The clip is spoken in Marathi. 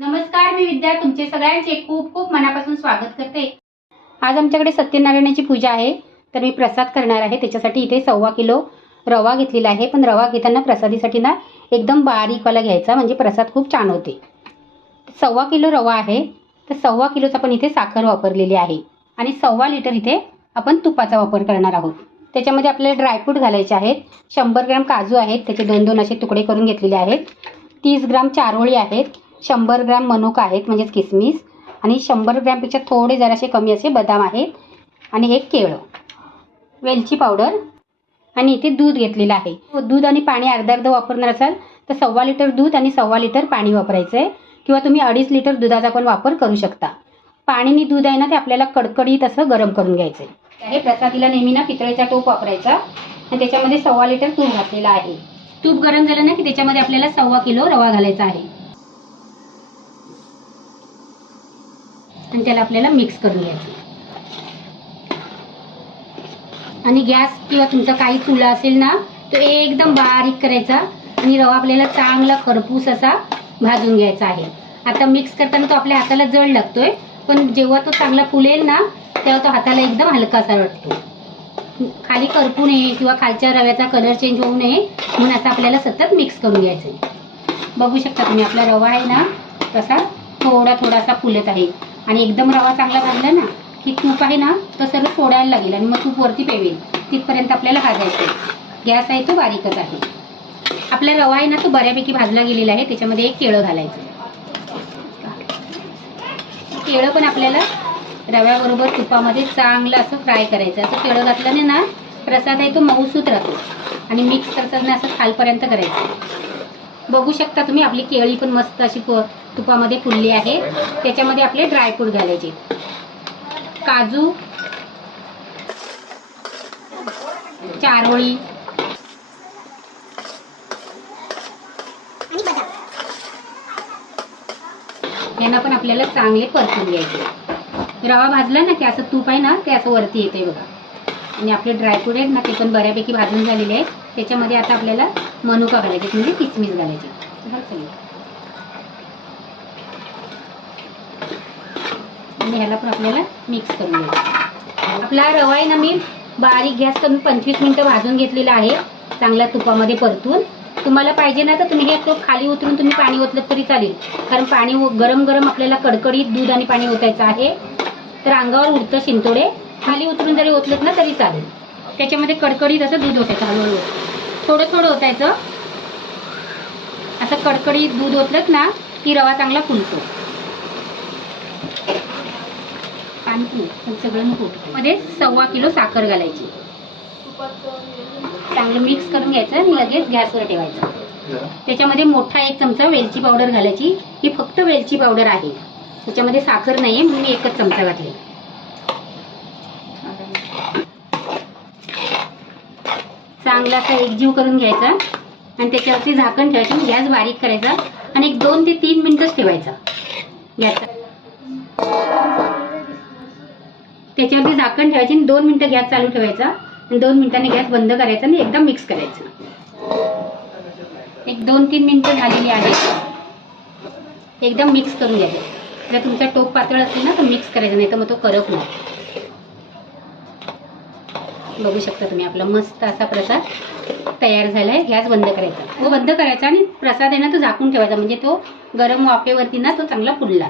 नमस्कार मी विद्या. तुमचे सगळ्यांचे खूप खूप मनापासून स्वागत करते. आज आमच्याकडे सत्यनारायणाची पूजा आहे तर मी प्रसाद करणार आहे. त्याच्यासाठी इथे सव्वा किलो रवा घेतलेला आहे. पण रवा घेताना प्रसादीसाठी ना एकदम बारीकवाला घ्यायचा म्हणजे प्रसाद खूप छान होते. सव्वा किलो रवा आहे तर सव्वा किलोचा आपण इथे साखर वापरलेली आहे. आणि सव्वा लिटर इथे आपण तुपाचा वापर करणार आहोत. त्याच्यामध्ये आपल्याला ड्रायफ्रूट घालायचे आहेत. शंभर ग्रॅम काजू आहेत. त्याचे दोन दोन असे तुकडे करून घेतलेले आहेत. तीस ग्राम चारोळी आहेत. शंभर ग्रॅम मनुका आहेत म्हणजेच किसमिस. आणि शंभर ग्रॅमपेक्षा थोडे जरासे कमी असे बदाम आहेत. आणि एक केळं. वेलची पावडर. आणि इथे दूध घेतलेलं आहे. दूध आणि पाणी अर्धा अर्ध वापरणार असाल तर सव्वा लिटर दूध आणि सव्वा लिटर पाणी वापरायचं आहे किंवा तुम्ही अडीच लिटर दुधाचा पण वापर करू शकता. पाणी दूध आहे ना ते आपल्याला कडकडीत असं गरम करून घ्यायचं आहे हे प्रसादीला नेहमी ना पितळेचा टोप वापरायचा. आणि त्याच्यामध्ये सव्वा लिटर तूप घातलेला आहे. तूप गरम झालं ना की त्याच्यामध्ये आपल्याला सव्वा किलो रवा घालायचा आहे. आणि त्याला आपल्याला मिक्स करून घ्यायचं. आणि गॅस किंवा तुमचा काही चुला असेल ना तो एकदम बारीक करायचा. आणि रवा आपल्याला चांगला खरपूस असा भाजून घ्यायचा आहे. आता मिक्स करताना तो आपल्या हाताला जड लागतोय पण जेव्हा तो चांगला फुलेल ना तेव्हा तो हाताला एकदम हलकासा वाटतो. खाली करपू नये किंवा खालच्या रव्याचा कलर चेंज होऊ नये म्हणून असं आपल्याला सतत मिक्स करून घ्यायचं आहे बघू शकता तुम्ही आपला रवा आहे ना तसा थोडा थोडासा फुलत आहे. आणि एकदम रवा चांगला भाजला ना की तूप आहे ना तो सर्व सोडायला लागेल आणि मग तूप वरती पेवेल. तिथपर्यंत आपल्याला भाजायचं आहे. गॅस आहे तो बारीकच आहे. आपला रवा आहे ना तो बऱ्यापैकी भाजला गेलेला आहे त्याच्यामध्ये एक केळं घालायचं. केळं पण आपल्याला रव्याबरोबर तुपामध्ये चांगलं असं फ्राय करायचं. असं केळं घातल्याने ना प्रसाद आहे तो मऊसूत राहतो. आणि मिक्स करताना असं खालपर्यंत करायचं. बघू शकता तुम्ही आपली केळी पण मस्त अशी प- तुपामध्ये फुलली आहे. त्याच्यामध्ये आपले ड्रायफ्रूट घालायचे. काजू चारोळी यांना पण आपल्याला चांगले परतून घ्यायचे. रवा भाजला ना की असं तूप आहे ना ते असं वरती येते बघा. आणि आपले ड्रायफ्रूट आहेत ना ते पण बऱ्यापैकी भाजून झालेले आहेत. त्याच्यामध्ये आता आपल्याला मनुका घालायचे म्हणजे किसमिस घालायचे घाल सगळे. आणि ह्याला पण आपल्याला मिक्स करून घ्यायचं आपला रवा आहे ना मी बारीक गॅस कमी पंचवीस मिनिटं भाजून घेतलेला आहे. चांगल्या तुपामध्ये परतून. तुम्हाला पाहिजे ना तर तुम्ही हे तो खाली उतरून तुम्ही पाणी ओतलं तरी चालेल. कारण पाणी गरम गरम आपल्याला कडकडीत दूध आणि पाणी ओतायचं आहे. तर अंगावर उडतं शिंतोडे. खाली उतरून जरी ओतलं ना तरी चालेल. त्याच्यामध्ये कडकडीत असं दूध ओतायचं हळूहळू. थोडं थोडं ओतायचं. असं कडकडीत दूध ओतलं ना की रवा चांगला फुलतो. पाणी पिऊ पण सगळं नको मध्ये सव्वा किलो साखर घालायची. चांगलं मिक्स करून घ्यायचं आणि लगेच गॅसवर ठेवायचं. त्याच्यामध्ये मोठा एक चमचा वेलची पावडर घालायची. ही फक्त वेलची पावडर आहे. त्याच्यामध्ये साखर नाहीये म्हणून मी एकच चमचा घातले चांगला असा एकजीव करून घ्यायचा. आणि त्याच्यावरती झाकण ठेवायचं. गॅस बारीक करायचा. आणि एक दोन ते तीन मिनिटच ठेवायचा. गॅसचा त्याच्यावरती झाकण ठेवायची आणि दोन मिनटं गॅस चालू ठेवायचा. आणि दोन मिनिटांनी गॅस बंद करायचा आणि एकदम मिक्स करायचं. एक दोन तीन मिनिटं झालेली आहेत. एकदम मिक्स करून घ्यायचं. जर तुमचा टोप पातळ असेल ना तर मिक्स करायचं नाही तर मग तो करप नाही. बघू शकता तुम्ही आपला मस्त असा प्रसाद तयार झाला आहे गॅस बंद करायचा. तो बंद करायचा आणि प्रसाद आहे ना तो झाकून ठेवायचा. म्हणजे तो गरम वाफेवरती ना तो चांगला फुलला.